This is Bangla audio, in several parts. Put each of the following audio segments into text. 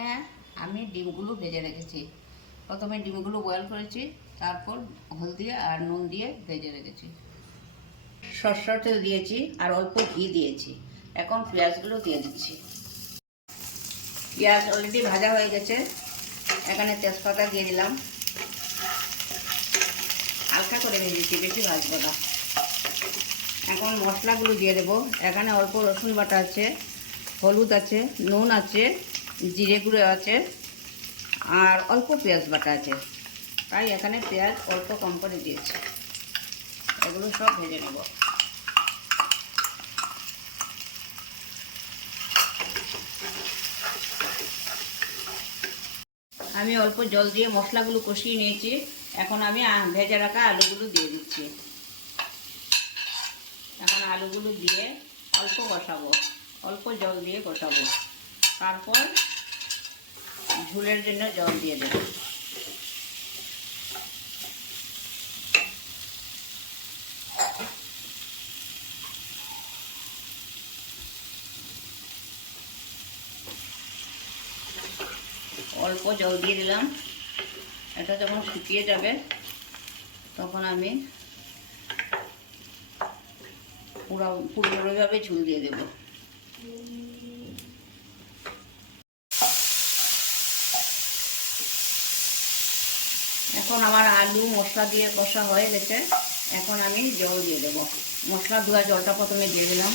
এখানে আমি ডিমগুলো ভেজে রেখেছি। প্রথমে ডিমগুলো বয়েল করেছি, তারপর হলদি আর নুন দিয়ে ভেজে রেখেছি। সরষের তেল দিয়েছি আর অল্প ঘি দিয়েছি। এখন পেঁয়াজগুলো দিয়ে দিচ্ছি। পেঁয়াজ অলরেডি ভাজা হয়ে গেছে। এখানে তেজপাতা দিয়ে দিলাম। হালকা করে ভেজেছি, বেশি ভাজবো না। এখন মশলাগুলো দিয়ে দেবো। এখানে অল্প রসুন বাটা আছে, হলুদ আছে, নুন আছে, জিরে গুঁড়ো আছে আর অল্প পেঁয়াজ বাটা আছে। তাই এখানে পেঁয়াজ অল্প কম করে দিয়েছি। এগুলো সব ভেজে নেব। আমি অল্প জল দিয়ে মশলাগুলো কষিয়ে নিয়েছি। এখন আমি ভেজে রাখা আলুগুলো দিয়ে দিচ্ছি। এখন আলুগুলো দিয়ে অল্প কষাবো, অল্প জল দিয়ে কষাবো। তারপর ঝোলের জন্য জল দিয়ে দেব। অল্প জল দিয়ে দিলাম। এটা যখন শুকিয়ে যাবে তখন আমি পুরোপুরিভাবে ঝোল দিয়ে দেব। এখন আমার আলু মশলা দিয়ে কষা হয়ে গেছে। এখন আমি জল দিয়ে দেব। মশলা ধোয়া জলটা প্রথমে দিয়ে দিলাম।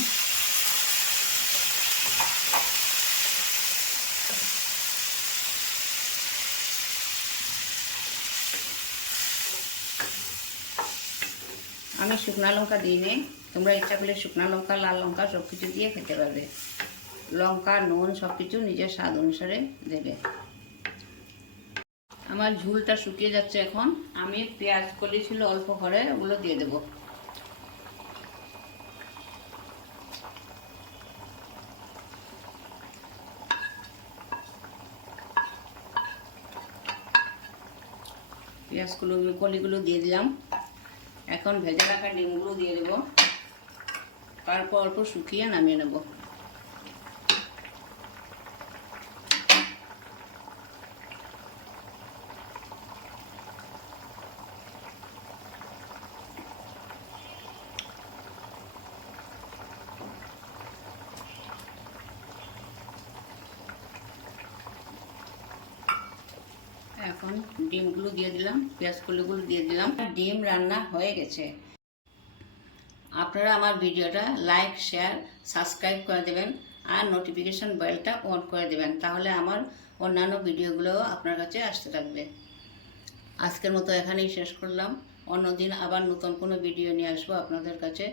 আমি শুকনো লঙ্কা দিইনি। তোমরা ইচ্ছা করলে শুকনো লঙ্কা, লাল লঙ্কা সব কিছু দিয়ে খেতে পারবে। লঙ্কা, নুন সব কিছু নিজের স্বাদ অনুসারে দেবে। আমার ঝোলটা শুকিয়ে যাচ্ছে। এখন আমি পেঁয়াজ কলি ছিল অল্প করে, ওগুলো দিয়ে দেব। পেঁয়াজগুলো কলিগুলো দিয়ে দিলাম। এখন ভেজে রাখা ডিমগুলো দিয়ে দেব। তারপর অল্প শুকিয়ে নামিয়ে নেব। এখন ডিমগুলো দিয়ে দিলাম, পেঁয়াজ কলিগুলো দিয়ে দিলাম। ডিম রান্না হয়ে গেছে। আপনারা আমার ভিডিওটা লাইক, শেয়ার, সাবস্ক্রাইব করে দেবেন আর নোটিফিকেশন বেলটা অন করে দেবেন। তাহলে আমার অন্যান্য ভিডিওগুলো আপনার কাছে আসতে থাকবে। আজকের মতো এখানেই শেষ করলাম। অন্যদিন আবার নতুন কোনো ভিডিও নিয়ে আসবো আপনাদের কাছে।